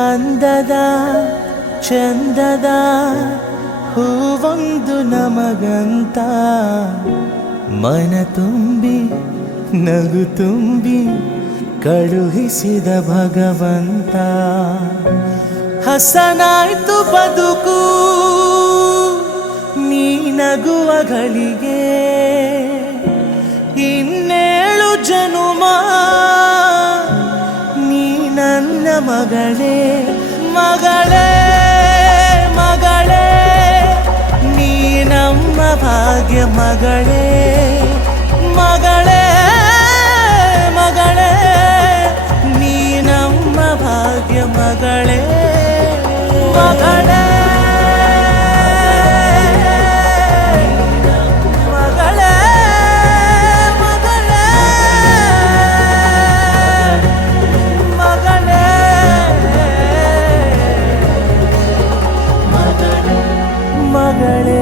ಅಂದದ ಚಂದದ ಹೂವೊಂದು ನಮಗಂತ ಮನ ತುಂಬಿ ನಗು ತುಂಬಿ ಕಳುಹಿಸಿದ ಭಗವಂತ. ಹಸನಾಯ್ತು ಬದುಕು ನೀ ನಗುವ ಗಳಿಗೆ, ಇನ್ನೇಳು ಜನುಮ ನೀ ನನ್ನ ಮಗಳೇ ಮಗಳೇ ಮಗಳೇ, ನೀ ನಮ್ಮ ಭಾಗ್ಯ ಮಗಳೇ ಮಗಳೇ ಮಗಳೇ, ನೀ ನಮ್ಮ ಭಾಗ್ಯ ಮಗಳೇ ಮಗಳೇ ಮಗಳೇ ಮಗಳೇ ಮಗಳೇ ಮಗಳೇ ಮಗಳೇ.